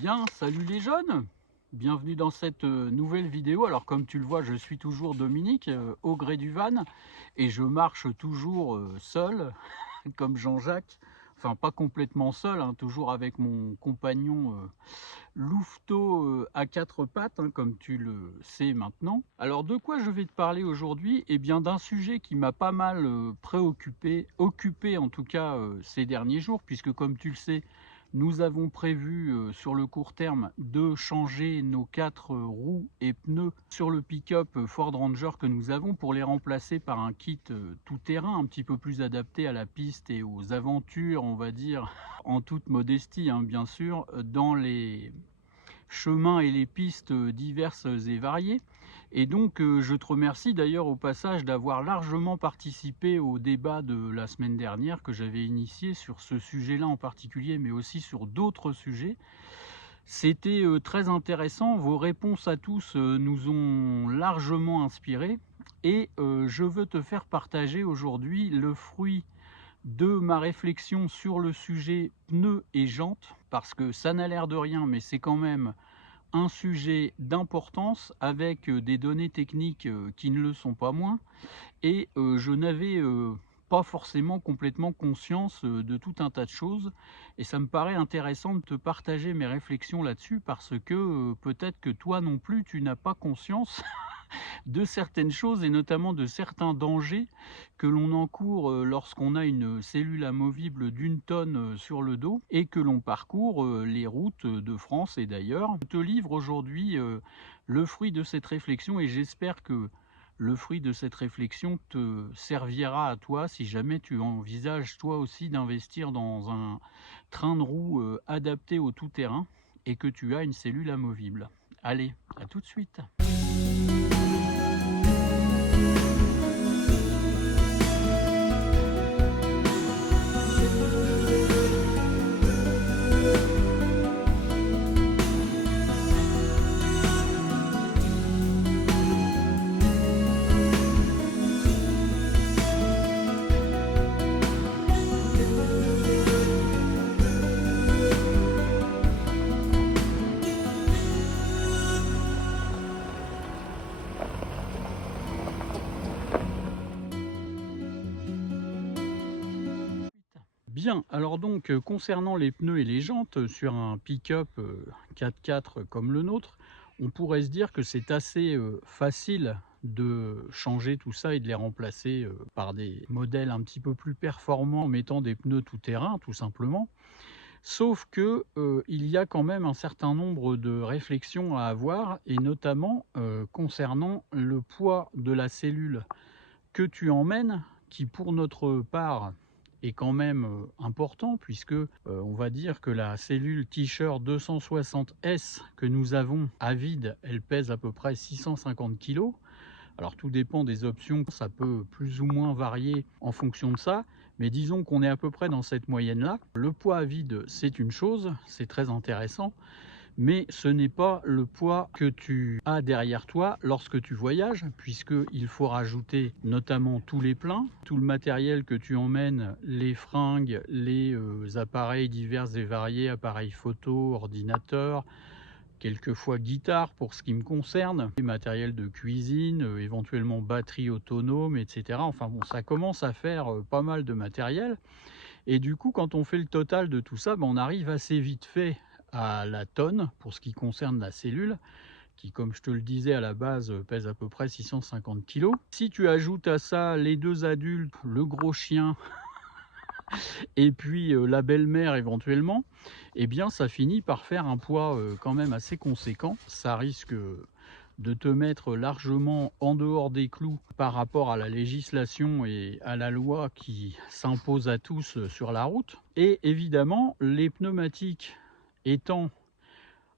Bien, salut les jeunes! Bienvenue dans cette nouvelle vidéo. Alors comme tu le vois, je suis toujours Dominique, au gré du van, et je marche toujours seul, comme Jean-Jacques. Enfin, pas complètement seul, hein, toujours avec mon compagnon louveteau à quatre pattes, hein, comme tu le sais maintenant. Alors de quoi je vais te parler aujourd'hui? Eh bien d'un sujet qui m'a pas mal occupé en tout cas ces derniers jours, puisque comme tu le sais, nous avons prévu sur le court terme de changer nos quatre roues et pneus sur le pick-up Ford Ranger que nous avons, pour les remplacer par un kit tout-terrain un petit peu plus adapté à la piste et aux aventures, on va dire, en toute modestie, hein, bien sûr, dans les chemins et les pistes diverses et variées. Et donc je te remercie d'ailleurs au passage d'avoir largement participé au débat de la semaine dernière que j'avais initié sur ce sujet-là en particulier, mais aussi sur d'autres sujets. C'était très intéressant, vos réponses à tous nous ont largement inspirés, et je veux te faire partager aujourd'hui le fruit de ma réflexion sur le sujet pneus et jantes, parce que ça n'a l'air de rien, mais c'est quand même un sujet d'importance avec des données techniques qui ne le sont pas moins, et je n'avais pas forcément complètement conscience de tout un tas de choses, et ça me paraît intéressant de te partager mes réflexions là-dessus, parce que peut-être que toi non plus tu n'as pas conscience de certaines choses, et notamment de certains dangers que l'on encourt lorsqu'on a une cellule amovible d'1 tonne sur le dos et que l'on parcourt les routes de France et d'ailleurs. Je te livre aujourd'hui le fruit de cette réflexion, et j'espère que le fruit de cette réflexion te servira à toi si jamais tu envisages toi aussi d'investir dans un train de roue adapté au tout-terrain et que tu as une cellule amovible. Allez, à tout de suite! Bien, alors donc concernant les pneus et les jantes sur un pick-up 4x4 comme le nôtre, on pourrait se dire que c'est assez facile de changer tout ça et de les remplacer par des modèles un petit peu plus performants en mettant des pneus tout-terrain tout simplement. Sauf que il y a quand même un certain nombre de réflexions à avoir, et notamment concernant le poids de la cellule que tu emmènes, qui pour notre part est quand même important, puisque on va dire que la cellule T-shirt 260S que nous avons à vide, elle pèse à peu près 650 kg. Alors tout dépend des options, ça peut plus ou moins varier en fonction de ça, mais disons qu'on est à peu près dans cette moyenne-là. Le poids à vide, c'est une chose, c'est très intéressant, mais ce n'est pas le poids que tu as derrière toi lorsque tu voyages, puisqu'il faut rajouter notamment tous les pleins, tout le matériel que tu emmènes, les fringues, les appareils divers et variés, appareils photo, ordinateur, quelquefois guitare pour ce qui me concerne, matériel de cuisine, éventuellement batterie autonome, etc. Enfin bon, ça commence à faire pas mal de matériel, et du coup quand on fait le total de tout ça, on arrive assez vite fait à la tonne pour ce qui concerne la cellule, qui, comme je te le disais à la base, pèse à peu près 650 kg. Si tu ajoutes à ça les deux adultes, le gros chien et puis la belle-mère éventuellement, eh bien ça finit par faire un poids quand même assez conséquent. Ça risque de te mettre largement en dehors des clous par rapport à la législation et à la loi qui s'impose à tous sur la route. Et évidemment, les pneumatiques étant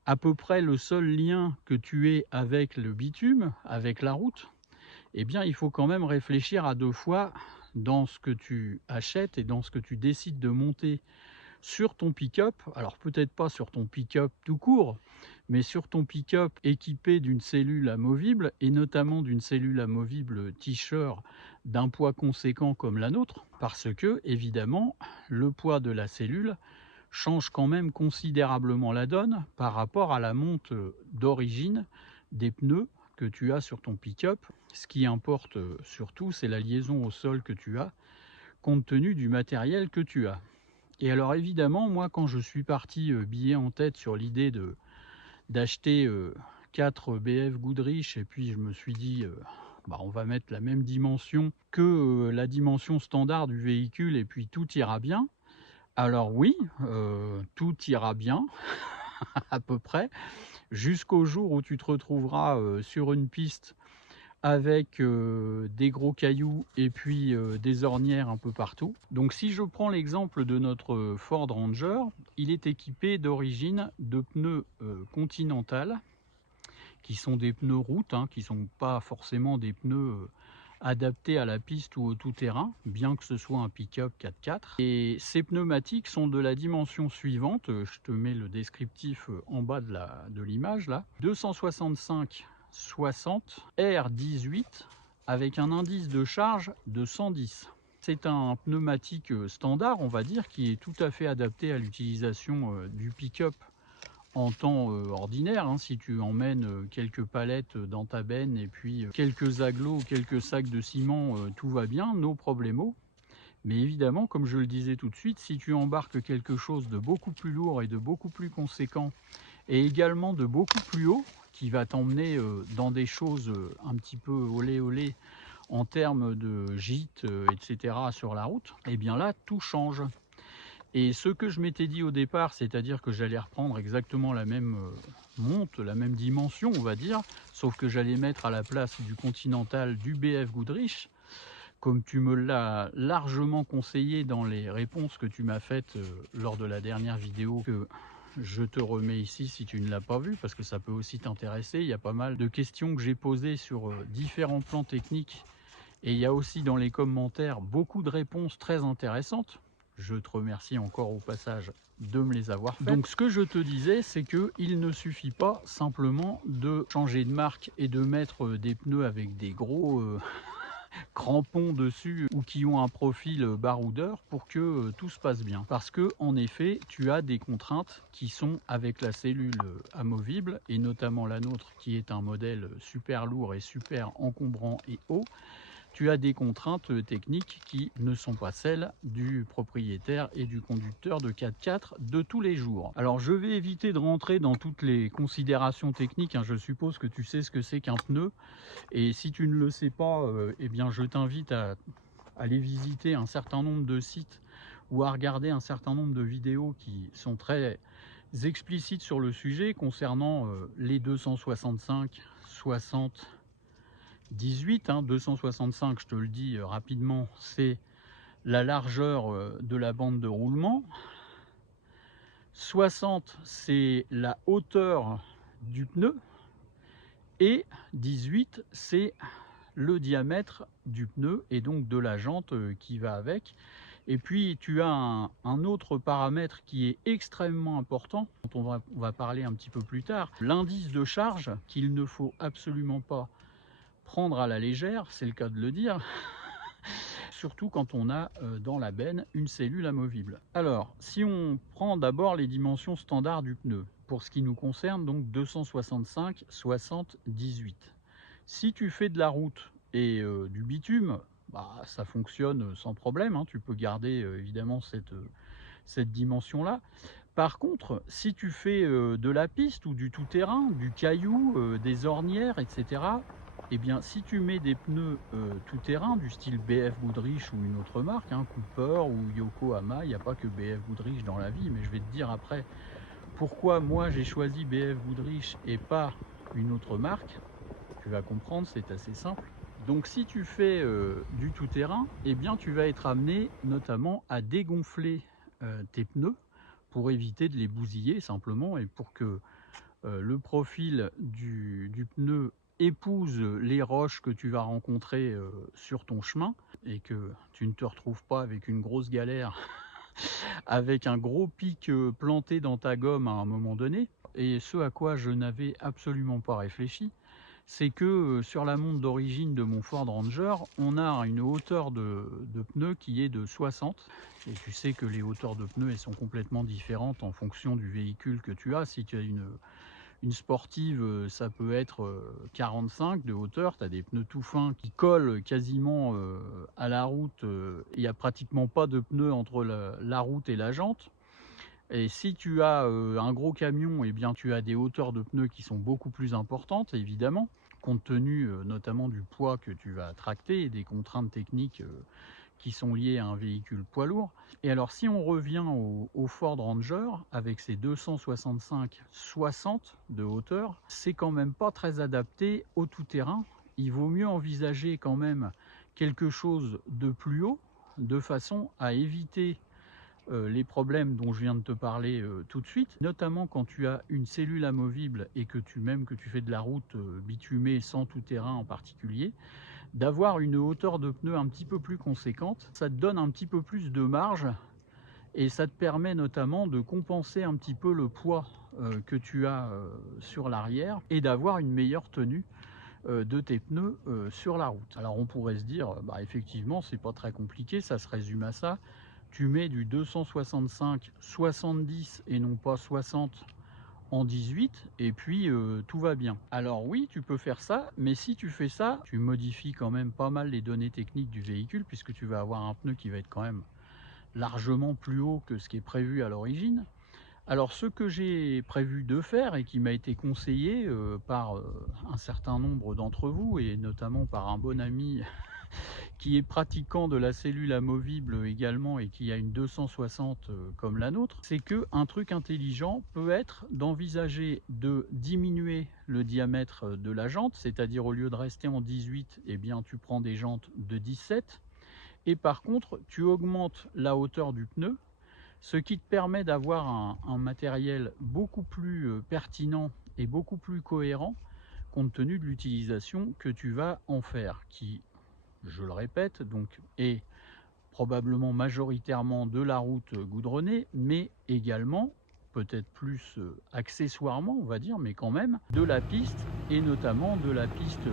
à peu près le seul lien que tu aies avec le bitume, avec la route, eh bien il faut quand même réfléchir à deux fois dans ce que tu achètes et dans ce que tu décides de monter sur ton pick-up. Alors peut-être pas sur ton pick-up tout court, mais sur ton pick-up équipé d'une cellule amovible, et notamment d'une cellule amovible T-shirt d'un poids conséquent comme la nôtre, parce que évidemment le poids de la cellule change quand même considérablement la donne par rapport à la monte d'origine des pneus que tu as sur ton pick-up. Ce qui importe surtout, c'est la liaison au sol que tu as, compte tenu du matériel que tu as. Et alors évidemment, moi quand je suis parti billet en tête sur l'idée d'acheter 4 BF Goodrich, et puis je me suis dit on va mettre la même dimension que la dimension standard du véhicule et puis tout ira bien. Alors oui, tout ira bien à peu près, jusqu'au jour où tu te retrouveras sur une piste avec des gros cailloux et puis des ornières un peu partout. Donc si je prends l'exemple de notre Ford Ranger, il est équipé d'origine de pneus Continental, qui sont des pneus route, qui ne sont pas forcément des pneus adaptés à la piste ou au tout-terrain, bien que ce soit un pick-up 4x4. Et ces pneumatiques sont de la dimension suivante, je te mets le descriptif en bas de l'image là, 265 60 R18 avec un indice de charge de 110. C'est un pneumatique standard, on va dire, qui est tout à fait adapté à l'utilisation du pick-up en temps ordinaire. Si tu emmènes quelques palettes dans ta benne et puis quelques agglos, quelques sacs de ciment, tout va bien, no problemo. Mais évidemment, comme je le disais tout de suite, si tu embarques quelque chose de beaucoup plus lourd et de beaucoup plus conséquent, et également de beaucoup plus haut, qui va t'emmener dans des choses un petit peu olé olé en termes de gîte, etc. sur la route, et bien là, tout change. Et ce que je m'étais dit au départ, c'est-à-dire que j'allais reprendre exactement la même monte, la même dimension, on va dire, sauf que j'allais mettre à la place du Continental du BF Goodrich, comme tu me l'as largement conseillé dans les réponses que tu m'as faites lors de la dernière vidéo, que je te remets ici si tu ne l'as pas vue, parce que ça peut aussi t'intéresser. Il y a pas mal de questions que j'ai posées sur différents plans techniques, et il y a aussi dans les commentaires beaucoup de réponses très intéressantes. Je te remercie encore au passage de me les avoir faites. Donc ce que je te disais, c'est qu'il ne suffit pas simplement de changer de marque et de mettre des pneus avec des gros crampons dessus ou qui ont un profil baroudeur pour que tout se passe bien. Parce que en effet, tu as des contraintes qui sont avec la cellule amovible, et notamment la nôtre qui est un modèle super lourd et super encombrant et haut. Tu as des contraintes techniques qui ne sont pas celles du propriétaire et du conducteur de 4x4 de tous les jours. Alors je vais éviter de rentrer dans toutes les considérations techniques, je suppose que tu sais ce que c'est qu'un pneu, et si tu ne le sais pas, eh bien je t'invite à aller visiter un certain nombre de sites ou à regarder un certain nombre de vidéos qui sont très explicites sur le sujet concernant les 265, 60, 18, 265, je te le dis rapidement, c'est la largeur de la bande de roulement. 60, c'est la hauteur du pneu. Et 18, c'est le diamètre du pneu et donc de la jante qui va avec. Et puis tu as un autre paramètre qui est extrêmement important, dont on va parler un petit peu plus tard, l'indice de charge, qu'il ne faut absolument pas prendre à la légère, c'est le cas de le dire, surtout quand on a dans la benne une cellule amovible. Alors, si on prend d'abord les dimensions standards du pneu, pour ce qui nous concerne, donc 265, 60, 18. Si tu fais de la route et du bitume, ça fonctionne sans problème, tu peux garder évidemment cette dimension-là. Par contre, si tu fais de la piste ou du tout-terrain, du caillou, des ornières, etc., eh bien, si tu mets des pneus tout-terrain du style BF Goodrich ou une autre marque, Cooper ou Yokohama, il n'y a pas que BF Goodrich dans la vie, mais je vais te dire après pourquoi moi j'ai choisi BF Goodrich et pas une autre marque. Tu vas comprendre, c'est assez simple. Donc si tu fais du tout-terrain, eh bien tu vas être amené notamment à dégonfler tes pneus pour éviter de les bousiller simplement, et pour que le profil du pneu épouse les roches que tu vas rencontrer sur ton chemin, et que tu ne te retrouves pas avec une grosse galère avec un gros pic planté dans ta gomme à un moment donné. Et ce à quoi je n'avais absolument pas réfléchi, c'est que sur la montre d'origine de mon Ford Ranger, on a une hauteur de pneus qui est de 60. Et tu sais que les hauteurs de pneus, elles sont complètement différentes en fonction du véhicule que tu as. Si tu as une sportive, ça peut être 45 de hauteur. Tu as des pneus tout fins qui collent quasiment à la route. Il n'y a pratiquement pas de pneus entre la route et la jante. Et si tu as un gros camion, eh bien, tu as des hauteurs de pneus qui sont beaucoup plus importantes, évidemment, compte tenu notamment du poids que tu vas tracter et des contraintes techniques qui sont liées à un véhicule poids lourd. Et alors, si on revient au Ford Ranger, avec ses 265-60 de hauteur, c'est quand même pas très adapté au tout-terrain. Il vaut mieux envisager quand même quelque chose de plus haut, de façon à éviter les problèmes dont je viens de te parler tout de suite, notamment quand tu as une cellule amovible et que tu fais de la route bitumée sans tout terrain en particulier, d'avoir une hauteur de pneu un petit peu plus conséquente, ça te donne un petit peu plus de marge et ça te permet notamment de compenser un petit peu le poids que tu as sur l'arrière et d'avoir une meilleure tenue de tes pneus sur la route. Alors on pourrait se dire, bah effectivement c'est pas très compliqué, ça se résume à ça. Tu mets du 265-70 et non pas 60 en 18 et puis tout va bien. Alors oui, tu peux faire ça, mais si tu fais ça, tu modifies quand même pas mal les données techniques du véhicule puisque tu vas avoir un pneu qui va être quand même largement plus haut que ce qui est prévu à l'origine. Alors ce que j'ai prévu de faire et qui m'a été conseillé par un certain nombre d'entre vous et notamment par un bon ami qui est pratiquant de la cellule amovible également et qui a une 260 comme la nôtre, c'est que un truc intelligent peut être d'envisager de diminuer le diamètre de la jante, c'est-à-dire au lieu de rester en 18, eh bien tu prends des jantes de 17 et par contre tu augmentes la hauteur du pneu, ce qui te permet d'avoir un matériel beaucoup plus pertinent et beaucoup plus cohérent compte tenu de l'utilisation que tu vas en faire, qui, je le répète, donc est probablement majoritairement de la route goudronnée, mais également, peut-être plus accessoirement, on va dire, mais quand même, de la piste, et notamment de la piste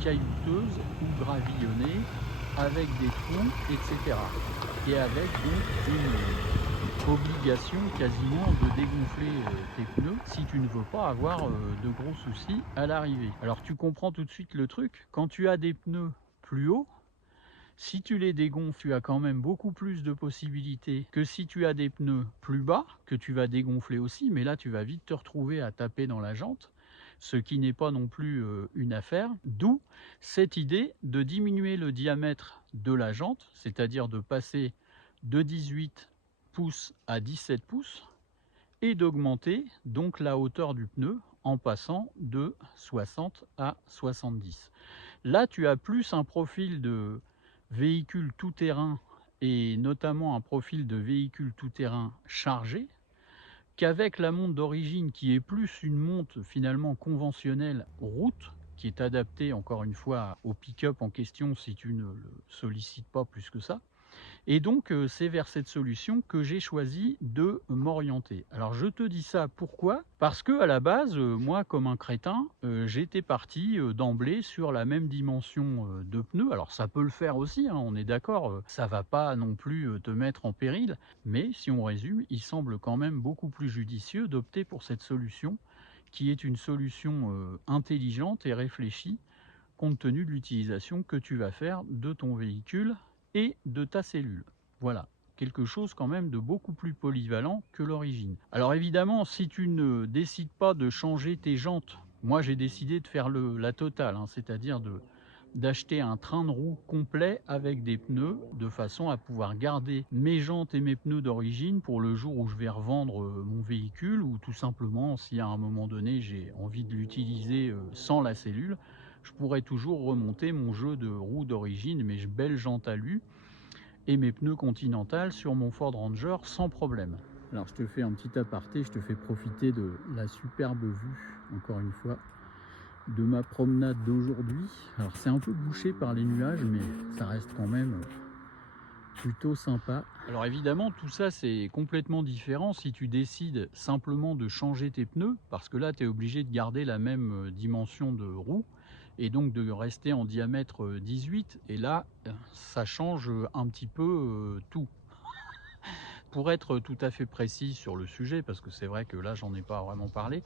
caillouteuse ou gravillonnée, avec des troncs, etc. Et avec donc une obligation quasiment de dégonfler tes pneus si tu ne veux pas avoir de gros soucis à l'arrivée. Alors tu comprends tout de suite le truc, quand tu as des pneus plus hauts, si tu les dégonfles, tu as quand même beaucoup plus de possibilités que si tu as des pneus plus bas, que tu vas dégonfler aussi, mais là tu vas vite te retrouver à taper dans la jante, ce qui n'est pas non plus une affaire. D'où cette idée de diminuer le diamètre de la jante, c'est-à-dire de passer de 18 pouces à 17 pouces, et d'augmenter donc la hauteur du pneu en passant de 60 à 70. Là, tu as plus un profil de véhicule tout-terrain et notamment un profil de véhicule tout-terrain chargé qu'avec la montre d'origine qui est plus une montre finalement conventionnelle route qui est adaptée encore une fois au pick-up en question si tu ne le sollicites pas plus que ça. Et donc, c'est vers cette solution que j'ai choisi de m'orienter. Alors, je te dis ça pourquoi? Parce que à la base, moi, comme un crétin, j'étais parti d'emblée sur la même dimension de pneus. Alors, ça peut le faire aussi, hein, on est d'accord, ça va pas non plus te mettre en péril. Mais si on résume, il semble quand même beaucoup plus judicieux d'opter pour cette solution, qui est une solution intelligente et réfléchie, compte tenu de l'utilisation que tu vas faire de ton véhicule et de ta cellule. Voilà, quelque chose quand même de beaucoup plus polyvalent que l'origine. Alors évidemment, si tu ne décides pas de changer tes jantes, moi j'ai décidé de faire la totale, hein, c'est-à-dire d'acheter un train de roue complet avec des pneus de façon à pouvoir garder mes jantes et mes pneus d'origine pour le jour où je vais revendre mon véhicule ou tout simplement si à un moment donné j'ai envie de l'utiliser sans la cellule, je pourrais toujours remonter mon jeu de roues d'origine, mes belles jantes alu et mes pneus Continental sur mon Ford Ranger sans problème. Alors je te fais un petit aparté, je te fais profiter de la superbe vue, encore une fois, de ma promenade d'aujourd'hui. Alors c'est un peu bouché par les nuages, mais ça reste quand même plutôt sympa. Alors évidemment, tout ça c'est complètement différent si tu décides simplement de changer tes pneus, parce que là tu es obligé de garder la même dimension de roue. et donc de rester en diamètre 18, et là, ça change un petit peu tout. Pour être tout à fait précis sur le sujet, parce que c'est vrai que là j'en ai pas vraiment parlé,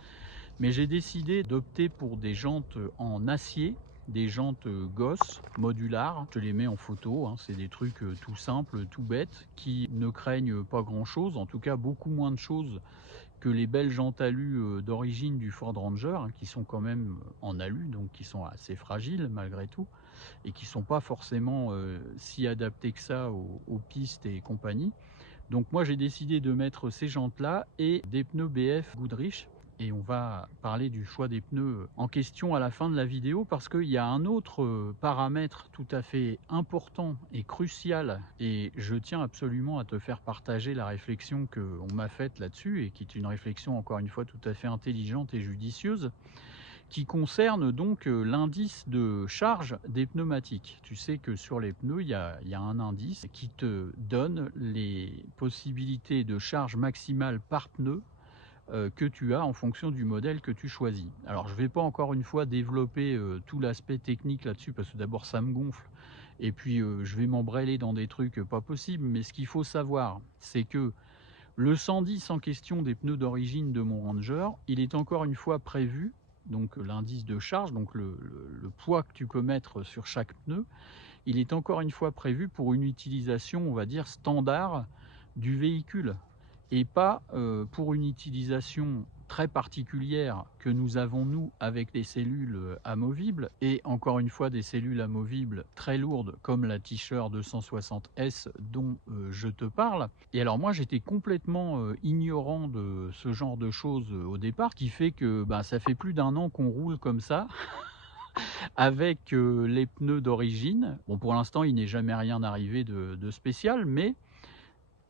mais j'ai décidé d'opter pour des jantes en acier, des jantes Goss modulares. Je te les mets en photo, hein, c'est des trucs tout simples, tout bêtes, qui ne craignent pas grand chose, en tout cas beaucoup moins de choses que les belles jantes alu d'origine du Ford Ranger, hein, qui sont quand même en alu, donc qui sont assez fragiles malgré tout, et qui sont pas forcément si adaptées que ça aux pistes et compagnie. Donc moi j'ai décidé de mettre ces jantes là et des pneus BF Goodrich, et on va parler du choix des pneus en question à la fin de la vidéo, parce qu'il y a un autre paramètre tout à fait important et crucial, et je tiens absolument à te faire partager la réflexion qu'on m'a faite là-dessus, et qui est une réflexion encore une fois tout à fait intelligente et judicieuse, qui concerne donc l'indice de charge des pneumatiques. Tu sais que sur les pneus, il y a un indice qui te donne les possibilités de charge maximale par pneu que tu as en fonction du modèle que tu choisis. Alors je ne vais pas encore une fois développer tout l'aspect technique là-dessus, parce que d'abord ça me gonfle, et puis je vais m'embrêler dans des trucs pas possibles, mais ce qu'il faut savoir, c'est que le 110 en question des pneus d'origine de mon Ranger, il est encore une fois prévu, donc l'indice de charge, donc le poids que tu peux mettre sur chaque pneu, il est encore une fois prévu pour une utilisation, on va dire, standard du véhicule, et pas pour une utilisation très particulière que nous avons nous avec des cellules amovibles, et encore une fois des cellules amovibles très lourdes comme la T-Shirt 260S dont je te parle. Et alors moi j'étais complètement ignorant de ce genre de choses au départ, qui fait que ça fait plus d'un an qu'on roule comme ça avec les pneus d'origine. Bon, pour l'instant il n'est jamais rien arrivé de spécial, mais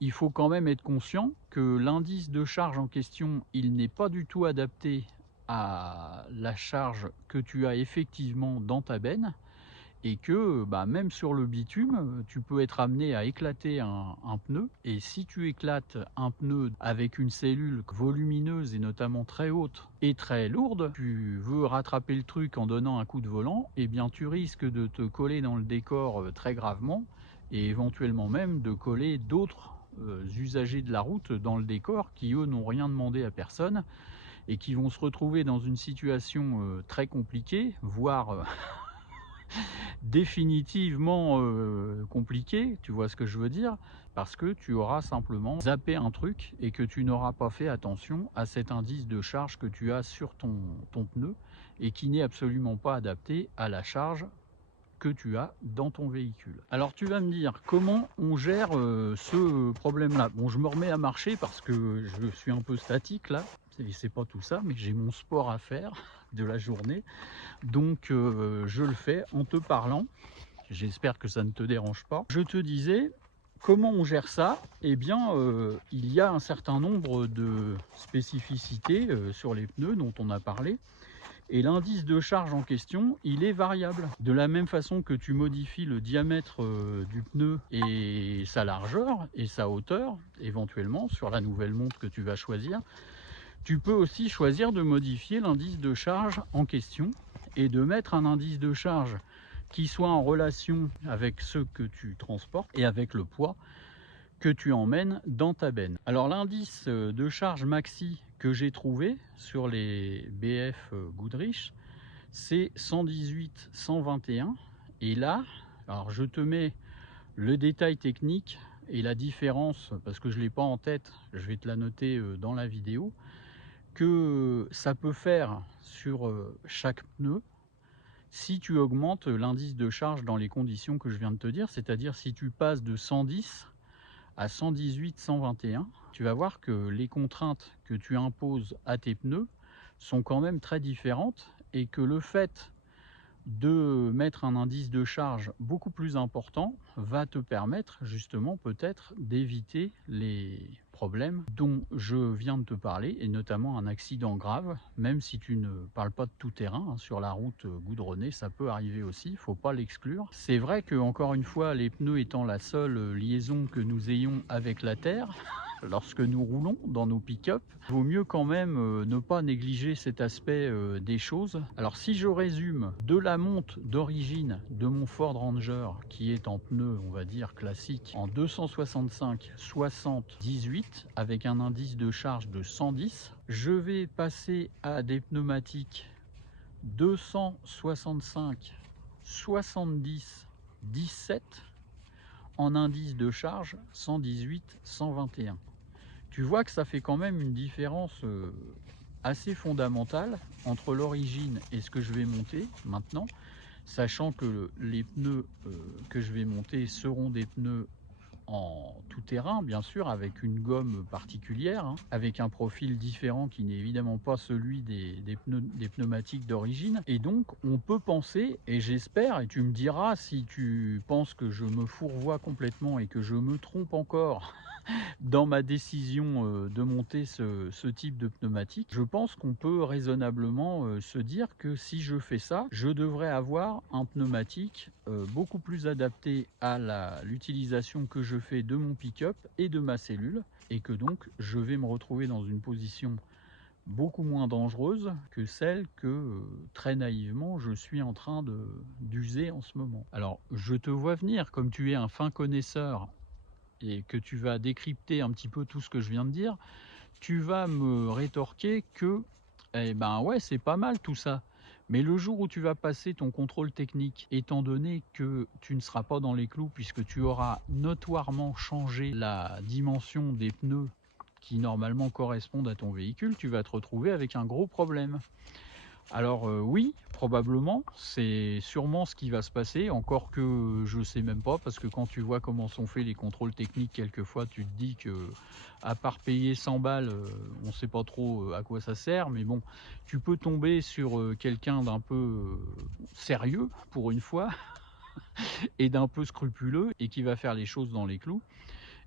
il faut quand même être conscient que l'indice de charge en question, il n'est pas du tout adapté à la charge que tu as effectivement dans ta benne, et que même sur le bitume, tu peux être amené à éclater un pneu, et si tu éclates un pneu avec une cellule volumineuse et notamment très haute et très lourde, tu veux rattraper le truc en donnant un coup de volant, et bien tu risques de te coller dans le décor très gravement, et éventuellement même de coller d'autres usagers de la route dans le décor qui eux n'ont rien demandé à personne, et qui vont se retrouver dans une situation très compliquée, voire définitivement compliquée, tu vois ce que je veux dire, parce que tu auras simplement zappé un truc et que tu n'auras pas fait attention à cet indice de charge que tu as sur ton pneu, et qui n'est absolument pas adapté à la charge que tu as dans ton véhicule. Alors tu vas me dire, comment on gère ce problème-là? Bon, je me remets à marcher parce que je suis un peu statique là, c'est pas tout ça, mais j'ai mon sport à faire de la journée, donc je le fais en te parlant. J'espère que ça ne te dérange pas. Je te disais, comment on gère ça? Eh bien, il y a un certain nombre de spécificités sur les pneus dont on a parlé. Et l'indice de charge en question, il est variable. De la même façon que tu modifies le diamètre du pneu et sa largeur et sa hauteur, éventuellement, sur la nouvelle montre que tu vas choisir, tu peux aussi choisir de modifier l'indice de charge en question, et de mettre un indice de charge qui soit en relation avec ce que tu transportes et avec le poids que tu emmènes dans ta benne. Alors l'indice de charge maxi que j'ai trouvé sur les BF Goodrich, c'est 118-121, et là, alors je te mets le détail technique et la différence, parce que je ne l'ai pas en tête, je vais te la noter dans la vidéo, que ça peut faire sur chaque pneu si tu augmentes l'indice de charge dans les conditions que je viens de te dire, c'est-à-dire si tu passes de 110 à 118-121, tu vas voir que les contraintes que tu imposes à tes pneus sont quand même très différentes, et que le fait de mettre un indice de charge beaucoup plus important va te permettre justement peut-être d'éviter les problèmes dont je viens de te parler, et notamment un accident grave, même si tu ne parles pas de tout terrain, hein, sur la route goudronnée, ça peut arriver aussi, il ne faut pas l'exclure. C'est vrai que, encore une fois, les pneus étant la seule liaison que nous ayons avec la terre, lorsque nous roulons dans nos pick-up. Il vaut mieux quand même ne pas négliger cet aspect des choses. Alors si je résume, de la monte d'origine de mon Ford Ranger, qui est en pneu, on va dire, classique, en 265/60/18, avec un indice de charge de 110, je vais passer à des pneumatiques 265/70/17 en indice de charge 118/121. Tu vois que ça fait quand même une différence assez fondamentale entre l'origine et ce que je vais monter maintenant, sachant que les pneus que je vais monter seront des pneus en tout terrain, bien sûr, avec une gomme particulière, hein, avec un profil différent qui n'est évidemment pas celui des pneumatiques d'origine. Et donc, on peut penser, et j'espère, et tu me diras si tu penses que je me fourvoie complètement et que je me trompe encore dans ma décision de monter ce type de pneumatique, je pense qu'on peut raisonnablement se dire que si je fais ça, je devrais avoir un pneumatique beaucoup plus adapté à l'utilisation que je fais de mon pick-up et de ma cellule, et que donc je vais me retrouver dans une position beaucoup moins dangereuse que celle que très naïvement je suis en train d'user en ce moment. Alors je te vois venir, comme tu es un fin connaisseur et que tu vas décrypter un petit peu tout ce que je viens de dire, tu vas me rétorquer que, eh ben ouais, c'est pas mal tout ça. Mais le jour où tu vas passer ton contrôle technique, étant donné que tu ne seras pas dans les clous puisque tu auras notoirement changé la dimension des pneus qui normalement correspondent à ton véhicule, tu vas te retrouver avec un gros problème. Alors oui, probablement, c'est sûrement ce qui va se passer, encore que je sais même pas, parce que quand tu vois comment sont faits les contrôles techniques, quelquefois tu te dis que, à part payer 100 balles, on sait pas trop à quoi ça sert, mais bon, tu peux tomber sur quelqu'un d'un peu sérieux, pour une fois, et d'un peu scrupuleux, et qui va faire les choses dans les clous,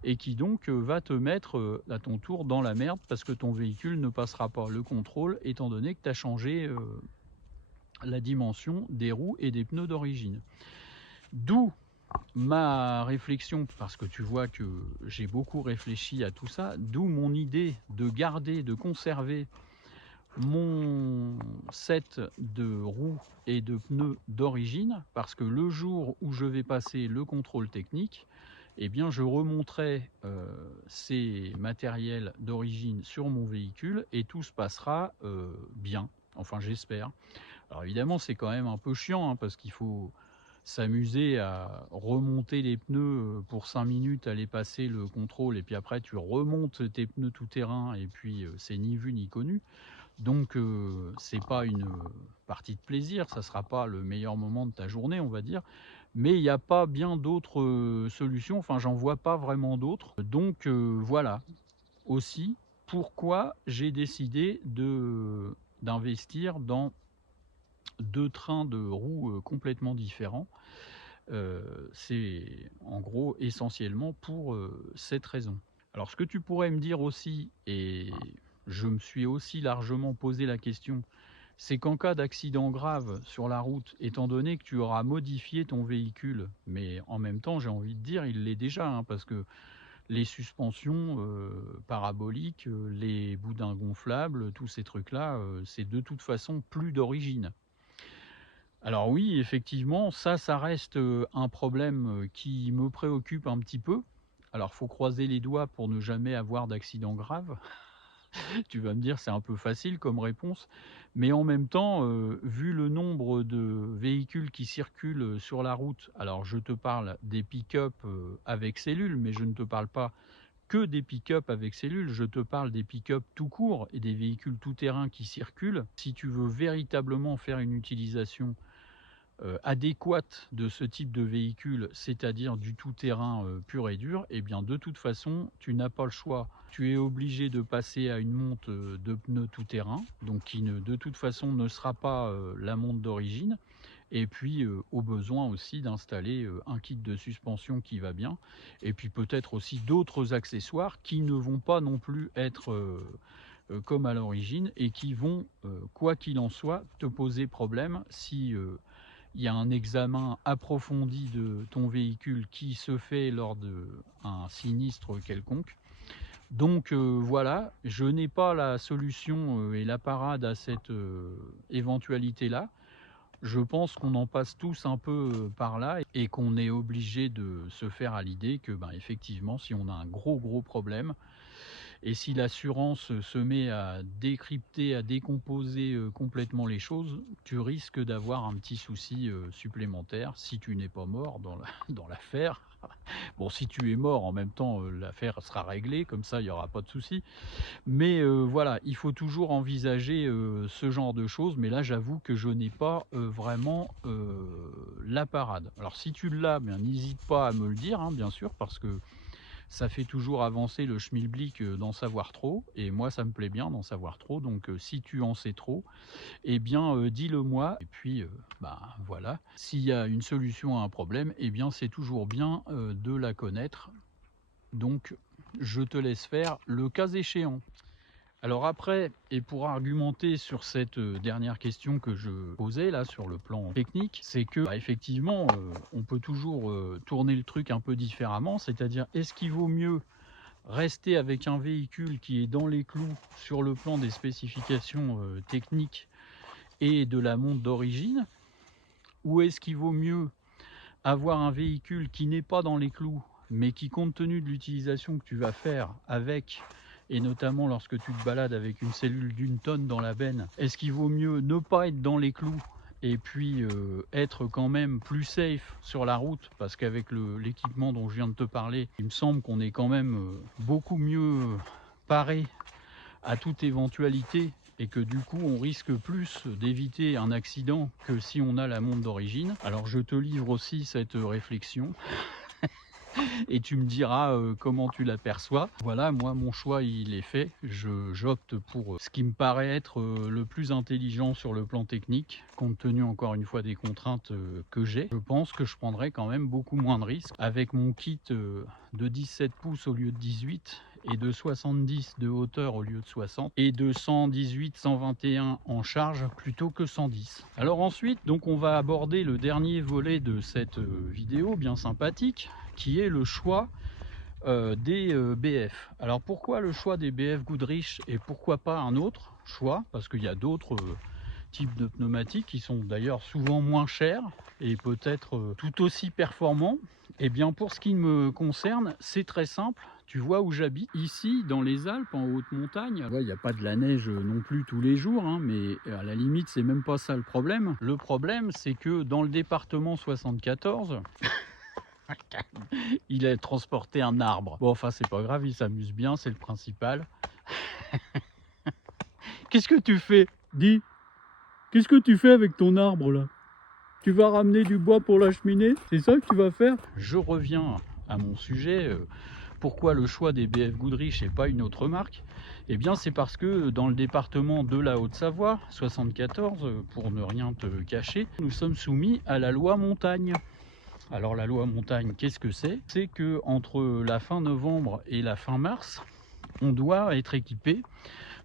et qui donc va te mettre à ton tour dans la merde, parce que ton véhicule ne passera pas le contrôle, étant donné que tu as changé la dimension des roues et des pneus d'origine. D'où ma réflexion, parce que tu vois que j'ai beaucoup réfléchi à tout ça, d'où mon idée de garder, de conserver mon set de roues et de pneus d'origine, parce que le jour où je vais passer le contrôle technique, eh bien je remonterai ces matériels d'origine sur mon véhicule et tout se passera bien, enfin j'espère. Alors évidemment, c'est quand même un peu chiant, hein, parce qu'il faut s'amuser à remonter les pneus pour 5 minutes, aller passer le contrôle, et puis après tu remontes tes pneus tout terrain, et puis c'est ni vu ni connu. Donc c'est pas une partie de plaisir, ça sera pas le meilleur moment de ta journée, on va dire. Mais il n'y a pas bien d'autres solutions, enfin j'en vois pas vraiment d'autres. Donc voilà aussi pourquoi j'ai décidé d'investir dans 2 trains de roues complètement différents. C'est en gros essentiellement pour cette raison. Alors ce que tu pourrais me dire aussi, et je me suis aussi largement posé la question, c'est qu'en cas d'accident grave sur la route, étant donné que tu auras modifié ton véhicule, mais en même temps j'ai envie de dire il l'est déjà, hein, parce que les suspensions paraboliques, les boudins gonflables, tous ces trucs-là, c'est de toute façon plus d'origine. Alors oui, effectivement, ça reste un problème qui me préoccupe un petit peu. Alors faut croiser les doigts pour ne jamais avoir d'accident grave. Tu vas me dire, c'est un peu facile comme réponse, mais en même temps, vu le nombre de véhicules qui circulent sur la route, alors je te parle des pick-up avec cellule, mais je ne te parle pas que des pick-up avec cellule, je te parle des pick-up tout court et des véhicules tout-terrain qui circulent. Si tu veux véritablement faire une utilisation adéquate de ce type de véhicule, c'est-à-dire du tout-terrain pur et dur, et bien de toute façon, tu n'as pas le choix. Tu es obligé de passer à une monte de pneus tout-terrain, donc qui de toute façon ne sera pas la monte d'origine, et puis au besoin aussi d'installer un kit de suspension qui va bien, et puis peut-être aussi d'autres accessoires qui ne vont pas non plus être comme à l'origine, et qui vont, quoi qu'il en soit, te poser problème si il y a un examen approfondi de ton véhicule qui se fait lors d'un sinistre quelconque. Donc voilà, je n'ai pas la solution et la parade à cette éventualité-là. Je pense qu'on en passe tous un peu par là et qu'on est obligé de se faire à l'idée que, ben, effectivement, si on a un gros problème et si l'assurance se met à décrypter, à décomposer complètement les choses, tu risques d'avoir un petit souci supplémentaire si tu n'es pas mort dans dans l'affaire. Bon, si tu es mort, en même temps, l'affaire sera réglée, comme ça, il n'y aura pas de souci. Mais voilà, il faut toujours envisager ce genre de choses, mais là j'avoue que je n'ai pas vraiment la parade. Alors si tu l'as, bien n'hésite pas à me le dire, hein, bien sûr, parce que ça fait toujours avancer le schmilblick d'en savoir trop, et moi ça me plaît bien d'en savoir trop, donc si tu en sais trop, eh bien dis-le moi, et puis bah, voilà. S'il y a une solution à un problème, eh bien c'est toujours bien de la connaître, donc je te laisse faire le cas échéant. Alors après, et pour argumenter sur cette dernière question que je posais là sur le plan technique, c'est que bah, effectivement, on peut toujours tourner le truc un peu différemment, c'est-à-dire est-ce qu'il vaut mieux rester avec un véhicule qui est dans les clous sur le plan des spécifications techniques et de la montre d'origine, ou est-ce qu'il vaut mieux avoir un véhicule qui n'est pas dans les clous, mais qui, compte tenu de l'utilisation que tu vas faire avec, et notamment lorsque tu te balades avec une cellule d'1 tonne dans la benne, est-ce qu'il vaut mieux ne pas être dans les clous et puis être quand même plus safe sur la route, parce qu'avec l'équipement dont je viens de te parler, il me semble qu'on est quand même beaucoup mieux paré à toute éventualité, et que du coup on risque plus d'éviter un accident que si on a la montre d'origine. Alors je te livre aussi cette réflexion et tu me diras comment tu l'aperçois. Voilà, moi mon choix il est fait, j'opte pour ce qui me paraît être le plus intelligent sur le plan technique, compte tenu encore une fois des contraintes que j'ai. Je pense que je prendrai quand même beaucoup moins de risques avec mon kit de 17 pouces au lieu de 18 et de 70 de hauteur au lieu de 60 et de 118 121 en charge plutôt que 110. Alors ensuite, donc on va aborder le dernier volet de cette vidéo bien sympathique, qui est le choix des BF. Alors pourquoi le choix des BF Goodrich et pourquoi pas un autre choix? Parce qu'il y a d'autres types de pneumatiques qui sont d'ailleurs souvent moins chers et peut-être tout aussi performants. Et bien pour ce qui me concerne, c'est très simple. Tu vois où j'habite, ici dans les Alpes, en haute montagne. Il n'y a pas de la neige non plus tous les jours, hein, mais à la limite c'est même pas ça le problème. Le problème c'est que dans le département 74, il a transporté un arbre. Bon, enfin, c'est pas grave, il s'amuse bien, c'est le principal. Qu'est-ce que tu fais? Dis, qu'est-ce que tu fais avec ton arbre là? Tu vas ramener du bois pour la cheminée? C'est ça que tu vas faire? Je reviens à mon sujet. Pourquoi le choix des BF Goodrich et pas une autre marque? Eh bien, c'est parce que dans le département de la Haute-Savoie, 74, pour ne rien te cacher, nous sommes soumis à la loi montagne. Alors la loi montagne, qu'est-ce que c'est? C'est que entre la fin novembre et la fin mars, on doit être équipé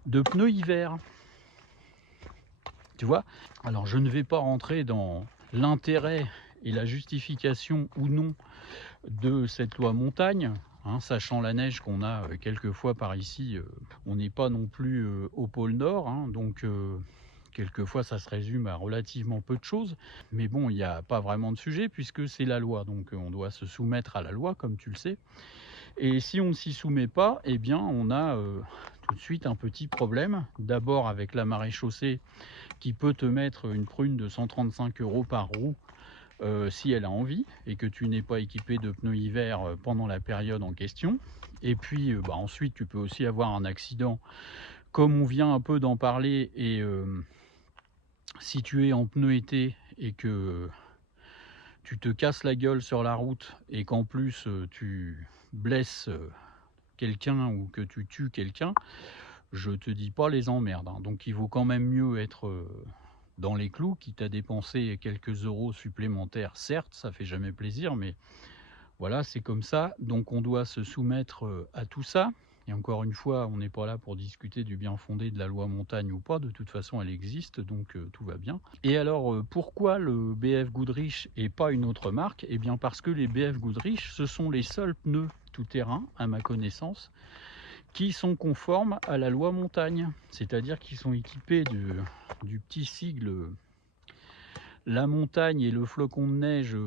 de pneus hiver. Tu vois? Alors je ne vais pas rentrer dans l'intérêt et la justification ou non de cette loi montagne, hein, sachant la neige qu'on a quelquefois par ici, on n'est pas non plus au pôle Nord, hein, donc quelquefois ça se résume à relativement peu de choses, mais bon, il n'y a pas vraiment de sujet puisque c'est la loi, donc on doit se soumettre à la loi comme tu le sais. Et si on ne s'y soumet pas, eh bien on a tout de suite un petit problème, d'abord avec la maréchaussée qui peut te mettre une prune de 135 € par roue si elle a envie et que tu n'es pas équipé de pneus hiver pendant la période en question. Et puis ensuite tu peux aussi avoir un accident comme on vient un peu d'en parler, et si tu es en pneu été et que tu te casses la gueule sur la route et qu'en plus tu blesses quelqu'un ou que tu tues quelqu'un, je te dis pas les emmerdes, hein. Donc il vaut quand même mieux être dans les clous, quitte à dépenser quelques euros supplémentaires. Certes, ça fait jamais plaisir, mais voilà, c'est comme ça. Donc on doit se soumettre à tout ça. Et encore une fois, on n'est pas là pour discuter du bien fondé de la loi montagne ou pas. De toute façon, elle existe, donc tout va bien. Et alors, pourquoi le BF Goodrich et pas une autre marque? Eh bien parce que les BF Goodrich, ce sont les seuls pneus tout-terrain, à ma connaissance, qui sont conformes à la loi montagne, c'est-à-dire qu'ils sont équipés du petit sigle la montagne et le flocon de neige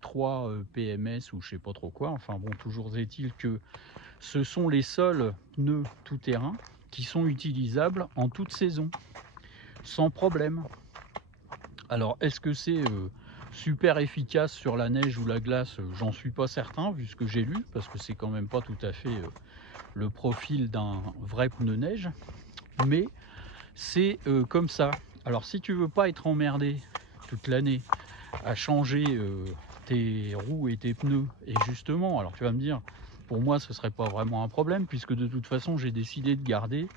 3 PMS ou je sais pas trop quoi. Enfin bon, toujours est-il que ce sont les seuls pneus tout-terrain qui sont utilisables en toute saison, sans problème. Alors, est-ce que c'est super efficace sur la neige ou la glace? J'en suis pas certain, vu ce que j'ai lu, parce que c'est quand même pas tout à fait le profil d'un vrai pneu neige. Mais c'est comme ça. Alors, si tu veux pas être emmerdé toute l'année à changer tes roues et tes pneus, et justement, alors tu vas me dire, pour moi, ce serait pas vraiment un problème, puisque de toute façon, j'ai décidé de garder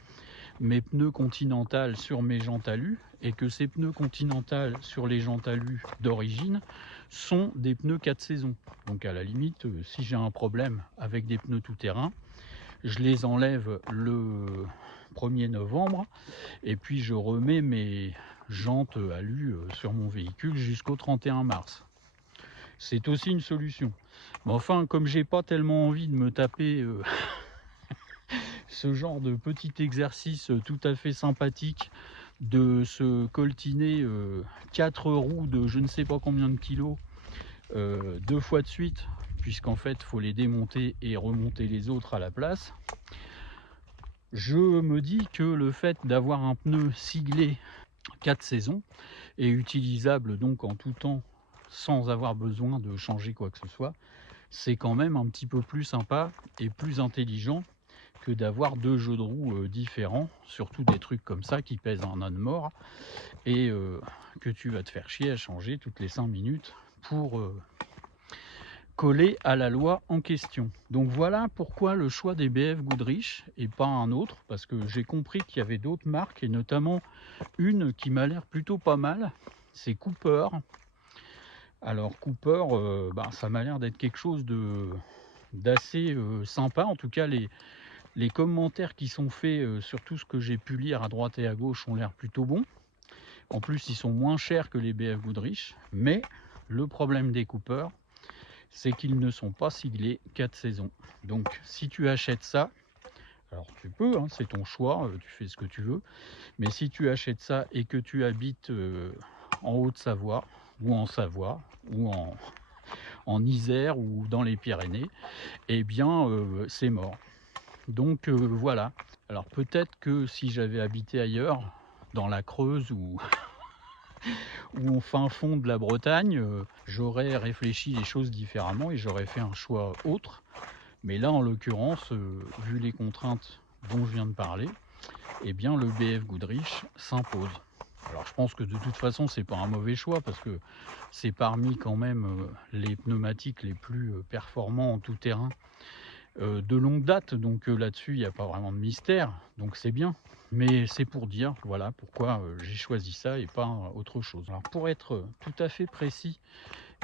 mes pneus Continental sur mes jantes alu, et que ces pneus Continental sur les jantes alu d'origine sont des pneus 4 saisons. Donc à la limite, si j'ai un problème avec des pneus tout-terrain, je les enlève le 1er novembre et puis je remets mes jantes alu sur mon véhicule jusqu'au 31 mars. C'est aussi une solution. Mais enfin, comme j'ai pas tellement envie de me taper ce genre de petit exercice tout à fait sympathique de se coltiner 4 roues de je ne sais pas combien de kilos 2 fois de suite, puisqu'en fait il faut les démonter et remonter les autres à la place. Je me dis que le fait d'avoir un pneu siglé 4 saisons et utilisable donc en tout temps sans avoir besoin de changer quoi que ce soit, c'est quand même un petit peu plus sympa et plus intelligent que d'avoir 2 jeux de roues différents, surtout des trucs comme ça qui pèsent un âne mort et que tu vas te faire chier à changer toutes les 5 minutes pour coller à la loi en question. Donc voilà pourquoi le choix des BF Goodrich et pas un autre, parce que j'ai compris qu'il y avait d'autres marques et notamment une qui m'a l'air plutôt pas mal, c'est Cooper. Alors Cooper, ça m'a l'air d'être quelque chose d'assez sympa, en tout cas les commentaires qui sont faits sur tout ce que j'ai pu lire à droite et à gauche ont l'air plutôt bons. En plus, ils sont moins chers que les BF Goodrich, mais le problème des Cooper, c'est qu'ils ne sont pas siglés 4 saisons. Donc, si tu achètes ça, alors tu peux, hein, c'est ton choix, tu fais ce que tu veux, mais si tu achètes ça et que tu habites en Haute-Savoie, ou en Savoie, ou en Isère, ou dans les Pyrénées, eh bien, c'est mort. Donc voilà. Alors peut-être que si j'avais habité ailleurs, dans la Creuse ou au fin fond de la Bretagne, j'aurais réfléchi les choses différemment et j'aurais fait un choix autre. Mais là, en l'occurrence, vu les contraintes dont je viens de parler, eh bien le BF Goodrich s'impose. Alors je pense que de toute façon, c'est pas un mauvais choix parce que c'est parmi quand même les pneumatiques les plus performants en tout terrain de longue date, donc là-dessus il n'y a pas vraiment de mystère, donc c'est bien. Mais c'est pour dire voilà pourquoi j'ai choisi ça et pas autre chose. Alors pour être tout à fait précis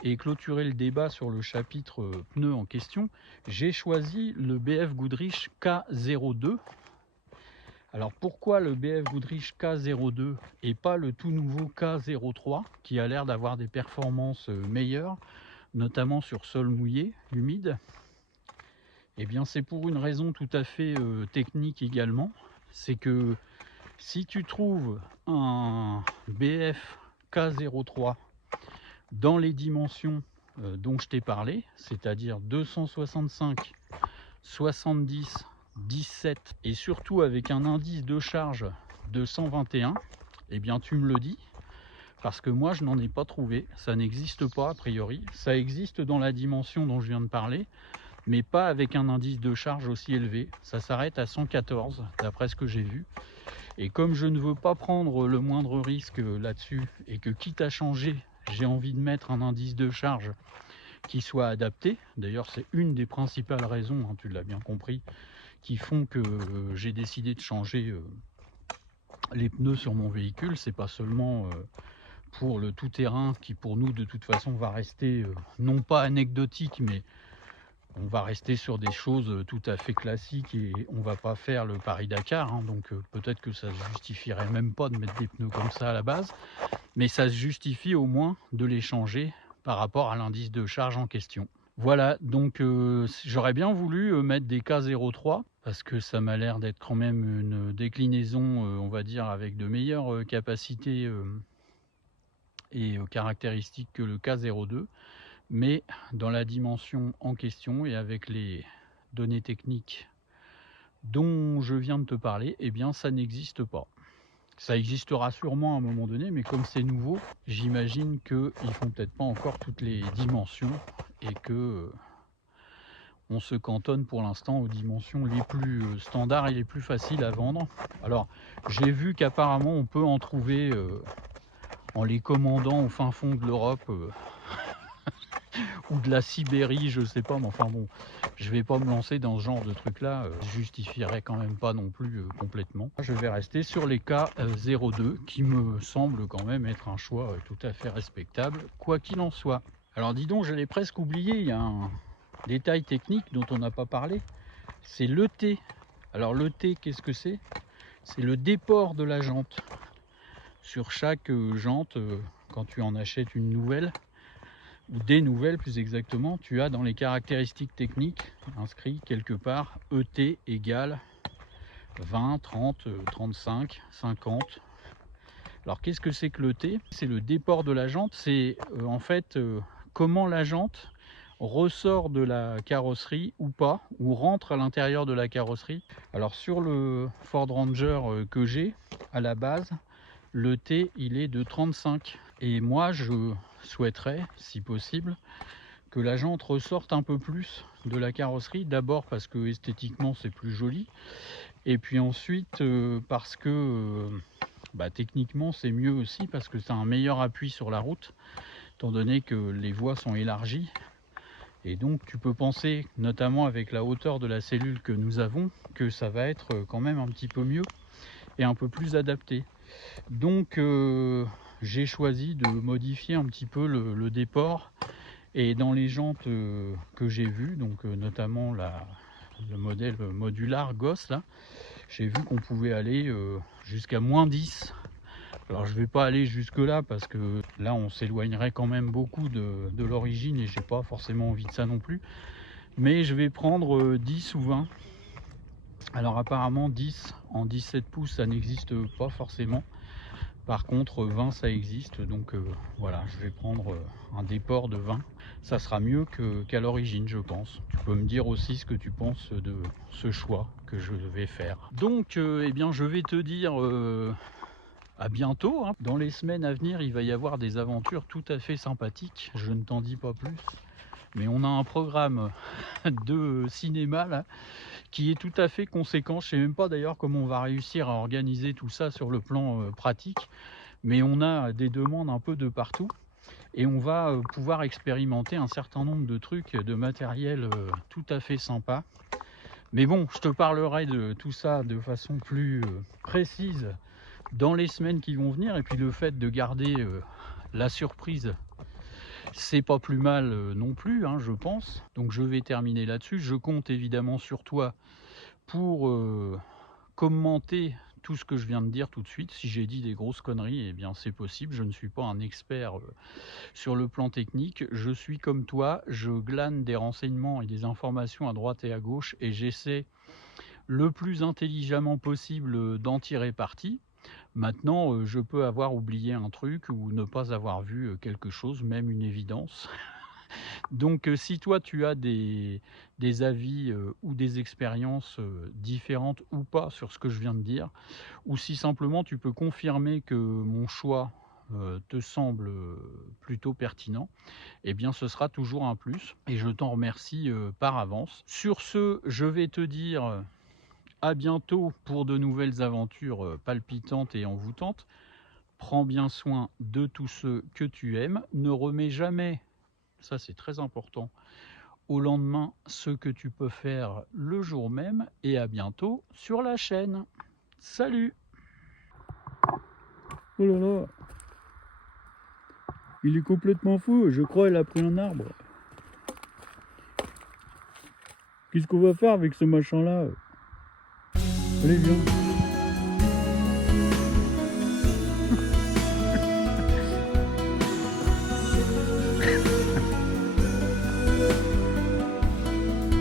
et clôturer le débat sur le chapitre pneus en question, j'ai choisi le BF Goodrich K02. Alors pourquoi le BF Goodrich K02 et pas le tout nouveau K03 qui a l'air d'avoir des performances meilleures, notamment sur sol mouillé, humide? Eh bien c'est pour une raison tout à fait technique également, c'est que si tu trouves un BF K03 dans les dimensions dont je t'ai parlé, c'est-à-dire 265, 70, 17 et surtout avec un indice de charge de 121, eh bien tu me le dis, parce que moi je n'en ai pas trouvé, ça n'existe pas a priori, ça existe dans la dimension dont je viens de parler, mais pas avec un indice de charge aussi élevé. Ça s'arrête à 114 d'après ce que j'ai vu. Et comme je ne veux pas prendre le moindre risque là-dessus et que quitte à changer, j'ai envie de mettre un indice de charge qui soit adapté. D'ailleurs, c'est une des principales raisons, hein, tu l'as bien compris, qui font que j'ai décidé de changer les pneus sur mon véhicule. C'est pas seulement pour le tout-terrain qui pour nous de toute façon va rester non pas anecdotique, mais on va rester sur des choses tout à fait classiques et on va pas faire le Paris-Dakar, hein, donc peut-être que ça se justifierait même pas de mettre des pneus comme ça à la base, mais ça se justifie au moins de les changer par rapport à l'indice de charge en question. Voilà, donc j'aurais bien voulu, mettre des K03 parce que ça m'a l'air d'être quand même une déclinaison, on va dire avec de meilleures, capacités, et caractéristiques que le K02. Mais dans la dimension en question et avec les données techniques dont je viens de te parler, eh bien ça n'existe pas. Ça existera sûrement à un moment donné, mais comme c'est nouveau, j'imagine qu'ils font peut-être pas encore toutes les dimensions et que on se cantonne pour l'instant aux dimensions les plus standards et les plus faciles à vendre. Alors j'ai vu qu'apparemment on peut en trouver en les commandant au fin fond de l'Europe ou de la Sibérie, je sais pas, mais enfin bon, je vais pas me lancer dans ce genre de truc là, je justifierais quand même pas non plus complètement. Je vais rester sur les K02 qui me semble quand même être un choix tout à fait respectable, quoi qu'il en soit. Alors dis donc, je l'ai presque oublié, il y a un détail technique dont on n'a pas parlé, c'est l'ET. Alors l'ET, qu'est-ce que c'est? C'est le déport de la jante. Sur chaque jante, quand tu en achètes une nouvelle, ou des nouvelles plus exactement, tu as dans les caractéristiques techniques inscrit quelque part ET égale 20, 30, 35, 50. Alors qu'est-ce que c'est que l'ET? C'est le déport de la jante, c'est en fait comment la jante ressort de la carrosserie ou pas, ou rentre à l'intérieur de la carrosserie. Alors sur le Ford Ranger que j'ai à la base, le T il est de 35 et moi je souhaiterais, si possible, que la jante ressorte un peu plus de la carrosserie, d'abord parce que esthétiquement c'est plus joli, et puis ensuite parce que techniquement c'est mieux aussi, parce que c'est un meilleur appui sur la route, étant donné que les voies sont élargies, et donc tu peux penser, notamment avec la hauteur de la cellule que nous avons, que ça va être quand même un petit peu mieux et un peu plus adapté. Donc j'ai choisi de modifier un petit peu le déport, et dans les jantes que j'ai vues, donc notamment le modèle modular Goss là, j'ai vu qu'on pouvait aller jusqu'à -10. Alors je vais pas aller jusque là parce que là on s'éloignerait quand même beaucoup de l'origine et j'ai pas forcément envie de ça non plus, mais je vais prendre 10 ou 20. Alors apparemment 10 en 17 pouces ça n'existe pas forcément. Par contre 20 ça existe, donc voilà, je vais prendre un déport de 20. Ça sera mieux qu'à l'origine, je pense. Tu peux me dire aussi ce que tu penses de ce choix que je vais faire. Donc eh bien je vais te dire à bientôt, hein. Dans les semaines à venir il va y avoir des aventures tout à fait sympathiques, je ne t'en dis pas plus. Mais on a un programme de cinéma là qui est tout à fait conséquent. Je sais même pas d'ailleurs comment on va réussir à organiser tout ça sur le plan pratique, mais on a des demandes un peu de partout et on va pouvoir expérimenter un certain nombre de trucs, de matériel tout à fait sympa. Mais bon, je te parlerai de tout ça de façon plus précise dans les semaines qui vont venir, et puis le fait de garder la surprise, c'est pas plus mal non plus, hein, je pense. Donc je vais terminer là-dessus. Je compte évidemment sur toi pour commenter tout ce que je viens de dire tout de suite. Si j'ai dit des grosses conneries, eh bien c'est possible. Je ne suis pas un expert sur le plan technique. Je suis comme toi, je glane des renseignements et des informations à droite et à gauche et j'essaie le plus intelligemment possible d'en tirer parti. Maintenant, je peux avoir oublié un truc ou ne pas avoir vu quelque chose, même une évidence. Donc si toi tu as des avis ou des expériences différentes ou pas sur ce que je viens de dire, ou si simplement tu peux confirmer que mon choix te semble plutôt pertinent, eh bien ce sera toujours un plus et je t'en remercie par avance. Sur ce, je vais te dire à bientôt pour de nouvelles aventures palpitantes et envoûtantes. Prends bien soin de tous ceux que tu aimes. Ne remets jamais, ça c'est très important, au lendemain ce que tu peux faire le jour même, et à bientôt sur la chaîne. Salut! Oh là là, il est complètement fou, je crois qu'il a pris un arbre. Qu'est-ce qu'on va faire avec ce machin là? Allez viens.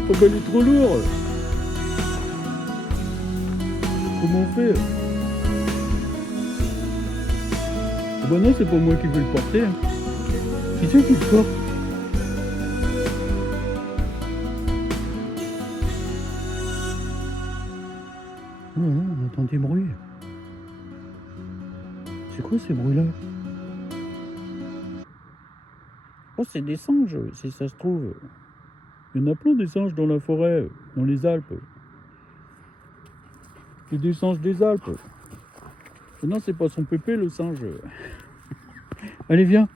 Oh bah il est trop lourd. Comment on fait? Oh bah non, c'est pas moi qui vais le porter. Hein. Qui c'est qui le porte? Oh là là, on entend des bruits. C'est quoi ces bruits-là? Oh, c'est des singes, si ça se trouve. Il y en a plein des singes dans la forêt, dans les Alpes. C'est des singes des Alpes. Non, c'est pas son pépé, le singe. Allez, viens.